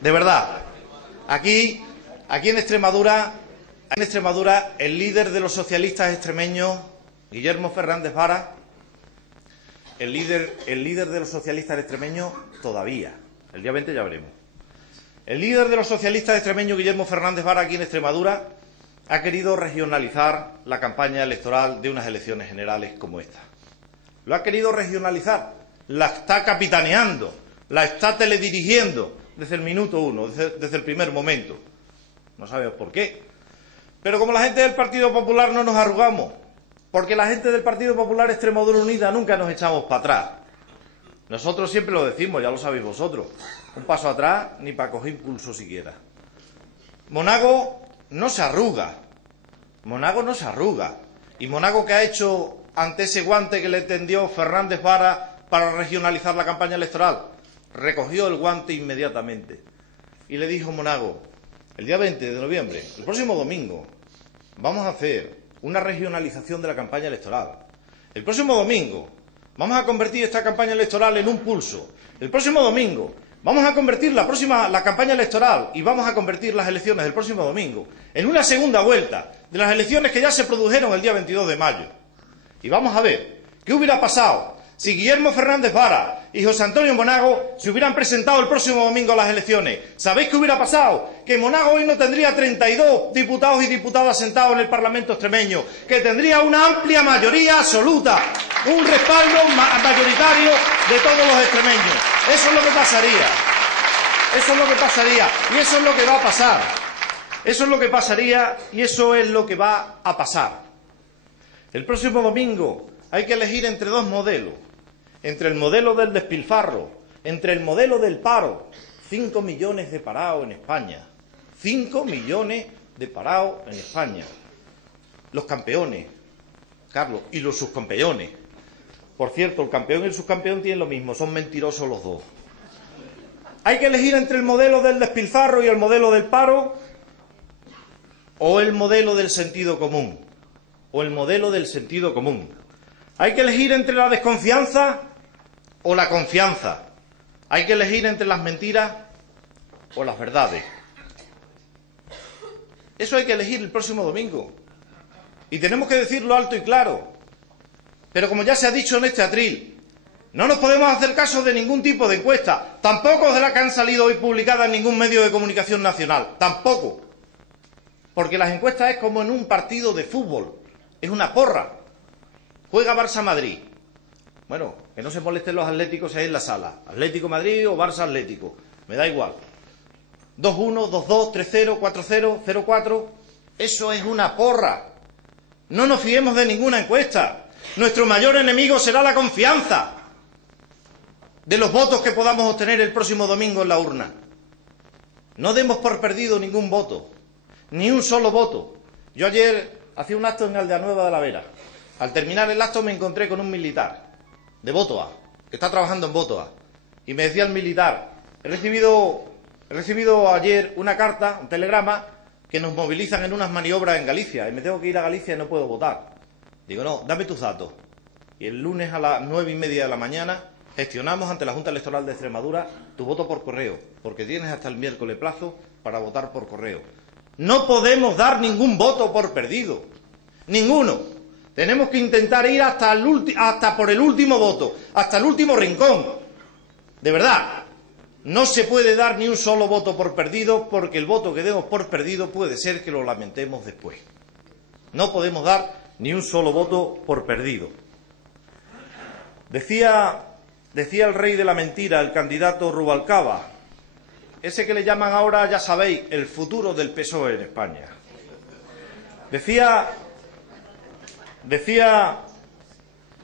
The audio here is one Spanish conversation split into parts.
De verdad. Aquí en Extremadura, el líder de los socialistas extremeños, Guillermo Fernández Vara, el líder de los socialistas extremeños todavía, el día 20 ya veremos. El líder de los socialistas extremeños, Guillermo Fernández Vara, aquí en Extremadura, ha querido regionalizar la campaña electoral de unas elecciones generales como esta. Lo ha querido regionalizar, la está capitaneando, la está teledirigiendo desde el minuto uno, desde el primer momento. No sabemos por qué. Pero como la gente del Partido Popular no nos arrugamos, porque la gente del Partido Popular Extremadura Unida nunca nos echamos para atrás. Nosotros siempre lo decimos, ya lo sabéis vosotros. Un paso atrás ni para coger impulso siquiera. Monago no se arruga. Monago no se arruga. ¿Y Monago qué ha hecho ante ese guante que le tendió Fernández Vara para regionalizar la campaña electoral? Recogió el guante inmediatamente. Y le dijo Monago, el día 20 de noviembre, el próximo domingo, vamos a hacer una regionalización de la campaña electoral. El próximo domingo vamos a convertir esta campaña electoral en un pulso. El próximo domingo vamos a convertir la campaña electoral y vamos a convertir las elecciones del próximo domingo en una segunda vuelta de las elecciones que ya se produjeron el día 22 de mayo. Y vamos a ver qué hubiera pasado si Guillermo Fernández Vara y José Antonio Monago se hubieran presentado el próximo domingo a las elecciones. ¿Sabéis qué hubiera pasado? Que Monago hoy no tendría 32 diputados y diputadas sentados en el Parlamento extremeño, que tendría una amplia mayoría absoluta, un respaldo mayoritario de todos los extremeños. Eso es lo que pasaría. Eso es lo que pasaría. Y eso es lo que va a pasar. Eso es lo que pasaría y eso es lo que va a pasar. El próximo domingo hay que elegir entre dos modelos. Entre el modelo del despilfarro, entre el modelo del paro. 5 millones de parados en España. 5 millones de parados en España. Los campeones, Carlos, y los subcampeones. Por cierto, el campeón y el subcampeón tienen lo mismo, son mentirosos los dos. Hay que elegir entre el modelo del despilfarro y el modelo del paro, o el modelo del sentido común. O el modelo del sentido común. Hay que elegir entre la desconfianza o la confianza. Hay que elegir entre las mentiras o las verdades. Eso hay que elegir el próximo domingo. Y tenemos que decirlo alto y claro. Pero como ya se ha dicho en este atril, no nos podemos hacer caso de ningún tipo de encuesta, tampoco de las que han salido hoy publicadas en ningún medio de comunicación nacional, tampoco. Porque las encuestas es como en un partido de fútbol, es una porra. Juega Barça-Madrid. Bueno, que no se molesten los atléticos ahí en la sala. Atlético Madrid o Barça Atlético. Me da igual. 2-1, 2-2, 3-0, 4-0, 0-4. Eso es una porra. No nos fiemos de ninguna encuesta. Nuestro mayor enemigo será la confianza de los votos que podamos obtener el próximo domingo en la urna. No demos por perdido ningún voto. Ni un solo voto. Yo ayer hacía un acto en Aldeanueva de la Vera. Al terminar el acto me encontré con un militar de Botoa, que está trabajando en Botoa. Y me decía el militar, he recibido ayer una carta, un telegrama, que nos movilizan en unas maniobras en Galicia. Y me tengo que ir a Galicia y no puedo votar. Digo, no, dame tus datos. Y el lunes a las 9:30 de la mañana gestionamos ante la Junta Electoral de Extremadura tu voto por correo, porque tienes hasta el miércoles plazo para votar por correo. No podemos dar ningún voto por perdido. Ninguno. Tenemos que intentar ir hasta por el último voto, hasta el último rincón. De verdad, no se puede dar ni un solo voto por perdido, porque el voto que demos por perdido puede ser que lo lamentemos después. No podemos dar ni un solo voto por perdido. Decía el rey de la mentira, el candidato Rubalcaba, ese que le llaman ahora, ya sabéis, el futuro del PSOE en España. Decía,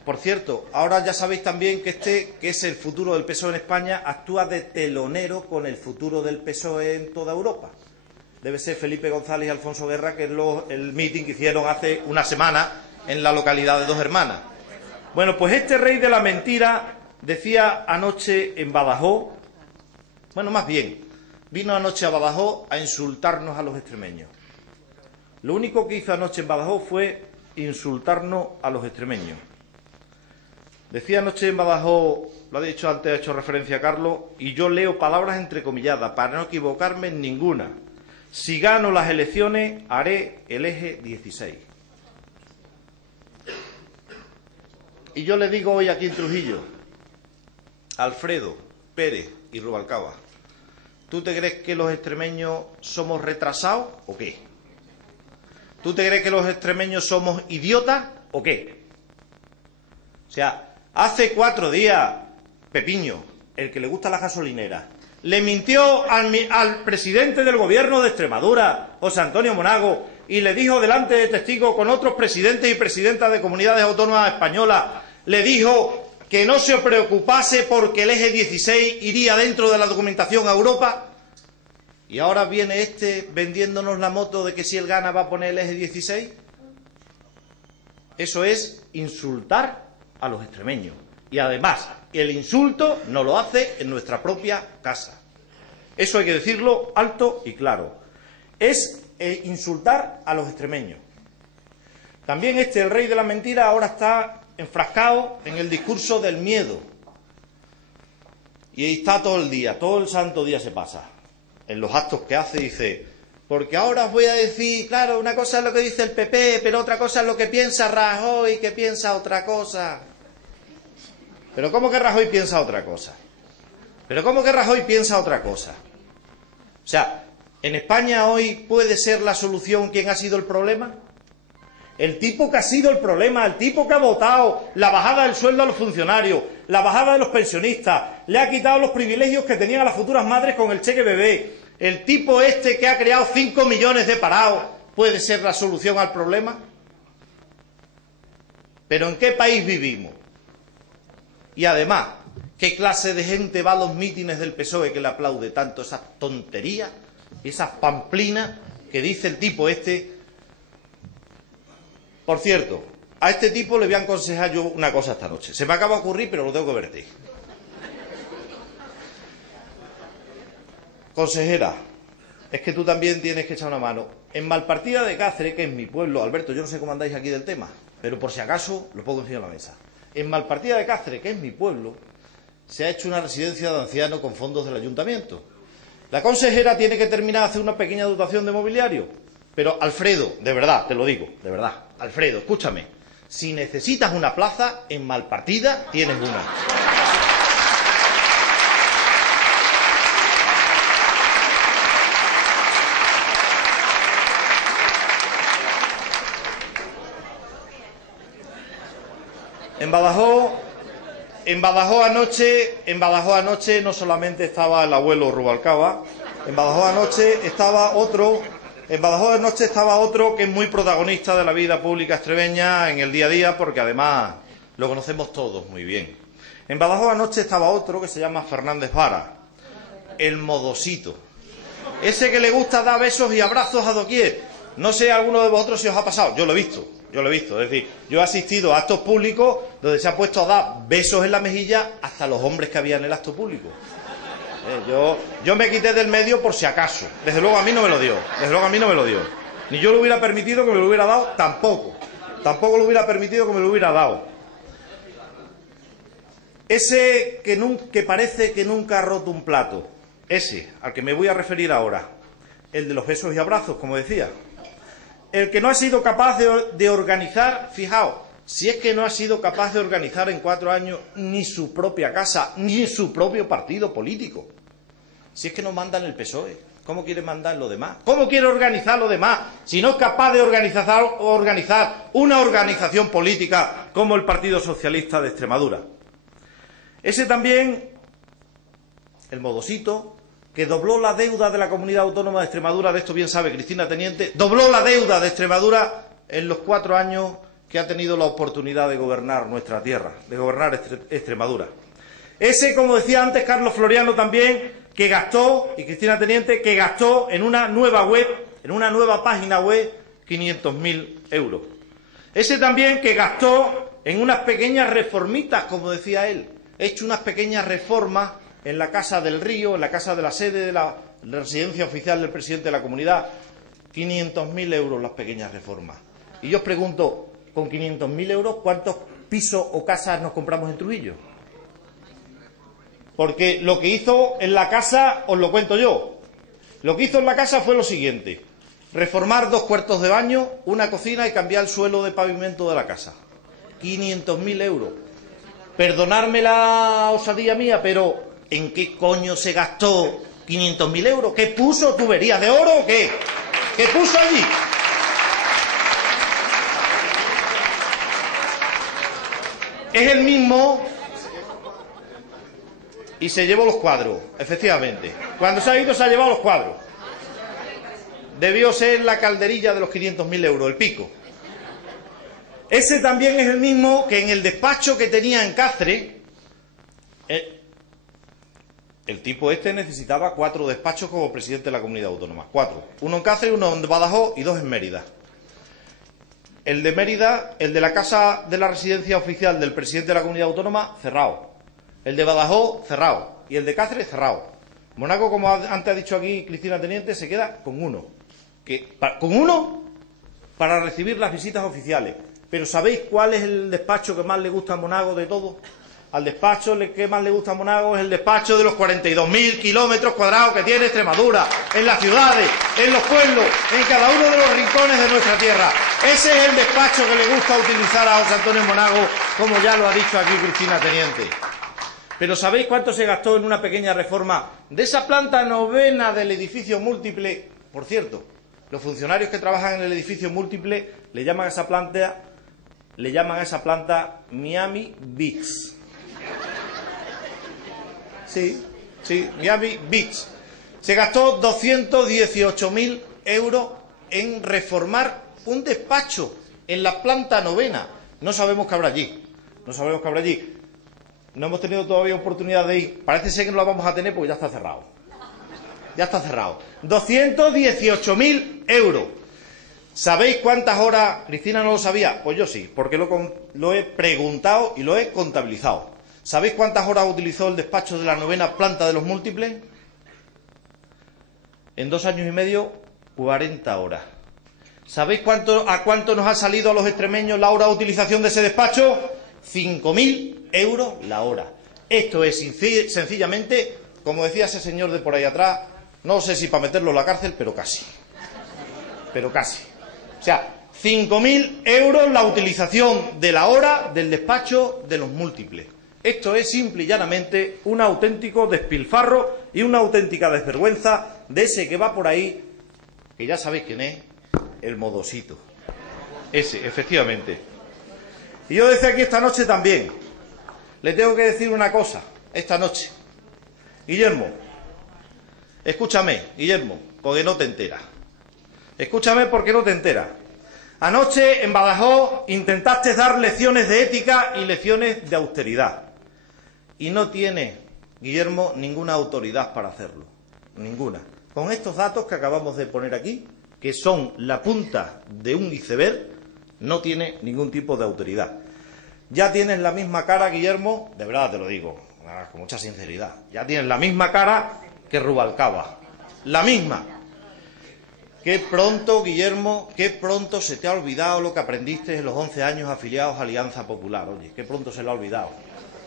por cierto, ahora ya sabéis también que que es el futuro del PSOE en España, actúa de telonero con el futuro del PSOE en toda Europa. Debe ser Felipe González y Alfonso Guerra, que es el mitin que hicieron hace una semana en la localidad de Dos Hermanas. Bueno, pues este rey de la mentira decía anoche en Badajoz, bueno, más bien, vino anoche a Badajoz a insultarnos a los extremeños. Lo único que hizo anoche en Badajoz fue insultarnos a los extremeños. Decía anoche en Badajoz, lo ha dicho antes, ha hecho referencia a Carlos, y yo leo palabras entrecomilladas para no equivocarme en ninguna. Si gano las elecciones, haré el eje 16. Y yo le digo hoy aquí en Trujillo, Alfredo, Pérez y Rubalcaba, ¿tú te crees que los extremeños somos retrasados o qué? ¿Tú te crees que los extremeños somos idiotas o qué? O sea, hace 4 días, Pepiño, el que le gusta la gasolinera, le mintió al presidente del gobierno de Extremadura, José Antonio Monago, y le dijo delante de testigos con otros presidentes y presidentas de comunidades autónomas españolas, le dijo que no se preocupase porque el eje 16 iría dentro de la documentación a Europa. Y ahora viene este vendiéndonos la moto de que si él gana va a poner el eje 16. Eso es insultar a los extremeños. Y además, el insulto no lo hace en nuestra propia casa. Eso hay que decirlo alto y claro. Es insultar a los extremeños. También el rey de la mentira, ahora está enfrascado en el discurso del miedo. Y ahí está todo el día, todo el santo día se pasa. En los actos que hace dice, porque ahora os voy a decir, claro, una cosa es lo que dice el PP, pero otra cosa es lo que piensa Rajoy, que piensa otra cosa. ¿Pero cómo que Rajoy piensa otra cosa? ¿Pero cómo que Rajoy piensa otra cosa? O sea, ¿en España hoy puede ser la solución quien ha sido el problema? El tipo que ha sido el problema, el tipo que ha votado la bajada del sueldo a los funcionarios, la bajada de los pensionistas, le ha quitado los privilegios que tenían a las futuras madres con el cheque bebé, el tipo que ha creado 5 millones de parados, ¿puede ser la solución al problema? ¿Pero en qué país vivimos? Y además, ¿qué clase de gente va a los mítines del PSOE que le aplaude tanto esas tonterías, esas pamplinas que dice el tipo Por cierto, a este tipo le voy a aconsejar yo una cosa esta noche. Se me acaba de ocurrir, pero lo tengo que vertir. Consejera, es que tú también tienes que echar una mano. En Malpartida de Cáceres, que es mi pueblo, Alberto, yo no sé cómo andáis aquí del tema, pero por si acaso lo pongo encima de la mesa. En Malpartida de Cáceres, que es mi pueblo, se ha hecho una residencia de ancianos con fondos del ayuntamiento. La consejera tiene que terminar de hacer una pequeña dotación de mobiliario. Pero, Alfredo, de verdad, te lo digo, de verdad, Alfredo, escúchame, si necesitas una plaza, en Malpartida tienes una. En Badajoz anoche no solamente estaba el abuelo Rubalcaba, en Badajoz anoche estaba otro que es muy protagonista de la vida pública extremeña en el día a día, porque además lo conocemos todos muy bien. En Badajoz anoche estaba otro que se llama Fernández Vara, el modosito. Ese que le gusta dar besos y abrazos a doquier. No sé a alguno de vosotros si os ha pasado, yo lo he visto. Es decir, yo he asistido a actos públicos donde se ha puesto a dar besos en la mejilla hasta los hombres que había en el acto público. Yo me quité del medio por si acaso. Desde luego a mí no me lo dio. Ni yo le hubiera permitido que me lo hubiera dado, tampoco. Tampoco le hubiera permitido que me lo hubiera dado. Ese que parece que nunca ha roto un plato. Ese, al que me voy a referir ahora. El de los besos y abrazos, como decía. El que no ha sido capaz de organizar, fijaos, si es que no ha sido capaz de organizar en 4 años ni su propia casa, ni su propio partido político. Si es que no manda en el PSOE, ¿cómo quiere mandar lo demás? ¿Cómo quiere organizar lo demás si no es capaz de organizar una organización política como el Partido Socialista de Extremadura? Ese también, el modosito, que dobló la deuda de la Comunidad Autónoma de Extremadura, de esto bien sabe Cristina Teniente, dobló la deuda de Extremadura en los 4 años que ha tenido la oportunidad de gobernar nuestra tierra, de gobernar Extremadura. Ese, como decía antes Carlos Floriano también, que gastó, y Cristina Teniente, que gastó en una nueva página web, 500.000 euros. Ese también que gastó en unas pequeñas reformitas, como decía él, hecho unas pequeñas reformas en la Casa del Río, en la casa de la sede de la residencia oficial del presidente de la comunidad, 500.000 euros las pequeñas reformas. Y yo os pregunto, con 500.000 euros, piso o casa nos compramos en Trujillo? Porque lo que hizo en la casa, os lo cuento yo. Lo que hizo en la casa fue lo siguiente: reformar 2 cuartos de baño, una cocina y cambiar el suelo de pavimento de la casa. 500.000 euros. Perdonadme la osadía mía, pero ¿en qué coño se gastó 500.000 euros? ¿Qué puso? ¿Tuberías de oro o qué? ¿Qué puso allí? Es el mismo... Y se llevó los cuadros, efectivamente. Cuando se ha ido se ha llevado los cuadros. Debió ser la calderilla de los 500.000 euros, el pico. Ese también es el mismo que en el despacho que tenía en Cáceres, el tipo este necesitaba 4 despachos como presidente de la comunidad autónoma. 4. Uno en Cáceres, uno en Badajoz y 2 en Mérida. El de Mérida, el de la casa de la residencia oficial del presidente de la comunidad autónoma, cerrado. El de Badajoz, cerrado. Y el de Cáceres, cerrado. Monago, como antes ha dicho aquí Cristina Teniente, se queda con uno. Con uno para recibir las visitas oficiales. Pero ¿sabéis cuál es el despacho que más le gusta a Monago de todo? Al despacho que más le gusta a Monago es el despacho de los 42.000 kilómetros cuadrados que tiene Extremadura, en las ciudades, en los pueblos, en cada uno de los rincones de nuestra tierra. Ese es el despacho que le gusta utilizar a José Antonio Monago, como ya lo ha dicho aquí Cristina Teniente. Pero ¿sabéis cuánto se gastó en una pequeña reforma de esa planta novena del edificio múltiple? Por cierto, los funcionarios que trabajan en el edificio múltiple le llaman a esa planta Miami Beach. Sí, Miami Beach. Se gastó 218.000 euros en reformar un despacho en la planta novena. No sabemos qué habrá allí. No hemos tenido todavía oportunidad de ir. Parece ser que no la vamos a tener porque ya está cerrado. 218.000 euros. ¿Sabéis cuántas horas? Cristina no lo sabía. Pues yo sí, porque lo he preguntado y lo he contabilizado. ¿Sabéis cuántas horas utilizó el despacho de la novena planta de los múltiples? En 2 años y medio, 40 horas. ¿Sabéis a cuánto nos ha salido a los extremeños la hora de utilización de ese despacho? 5.000 euros la hora. Esto es sencillamente, como decía ese señor de por ahí atrás, no sé si para meterlo en la cárcel, pero casi. O sea, 5.000 euros la utilización de la hora del despacho de los múltiples. Esto es simple y llanamente un auténtico despilfarro y una auténtica desvergüenza de ese que va por ahí, que ya sabéis quién es, el modosito. Ese, efectivamente. Y yo desde aquí esta noche también le tengo que decir una cosa, esta noche. Guillermo, escúchame, Guillermo, porque no te enteras. Escúchame porque no te enteras. Anoche en Badajoz intentaste dar lecciones de ética y lecciones de austeridad. Y no tienes, Guillermo, ninguna autoridad para hacerlo. Ninguna. Con estos datos que acabamos de poner aquí, que son la punta de un iceberg, no tiene ningún tipo de autoridad. Ya tienes la misma cara, Guillermo, de verdad te lo digo, con mucha sinceridad, ya tienes la misma cara que Rubalcaba. La misma. Qué pronto, Guillermo, qué pronto se te ha olvidado lo que aprendiste en los 11 años afiliados a Alianza Popular. Oye, qué pronto se lo ha olvidado.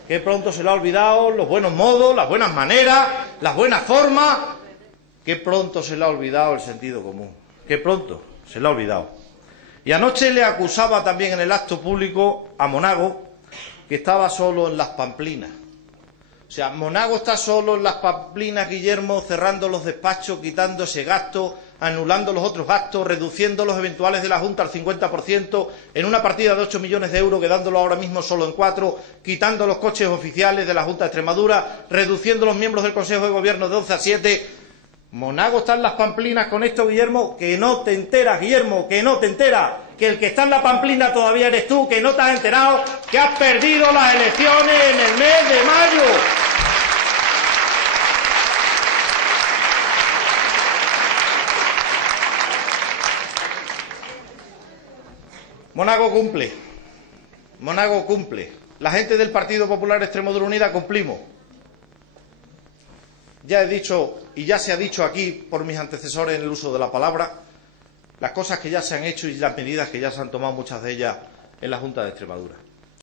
Qué pronto se lo ha olvidado los buenos modos, las buenas maneras, las buenas formas. Qué pronto se le ha olvidado el sentido común. Qué pronto se le ha olvidado. Y anoche le acusaba también en el acto público a Monago que estaba solo en las Pamplinas. O sea, Monago está solo en las Pamplinas, Guillermo, cerrando los despachos, quitando ese gasto, anulando los otros gastos, reduciendo los eventuales de la Junta al 50%, en una partida de 8 millones de euros, quedándolo ahora mismo solo en 4, quitando los coches oficiales de la Junta de Extremadura, reduciendo los miembros del Consejo de Gobierno de 11 a 7. Monago está en las Pamplinas con esto, Guillermo, que no te enteras, Guillermo, que no te enteras, que el que está en la Pamplina todavía eres tú, que no te has enterado, que has perdido las elecciones en el mes de mayo. Monago cumple. Monago cumple. La gente del Partido Popular Extremadura Unida cumplimos. Ya he dicho, y ya se ha dicho aquí por mis antecesores en el uso de la palabra, las cosas que ya se han hecho y las medidas que ya se han tomado, muchas de ellas, en la Junta de Extremadura.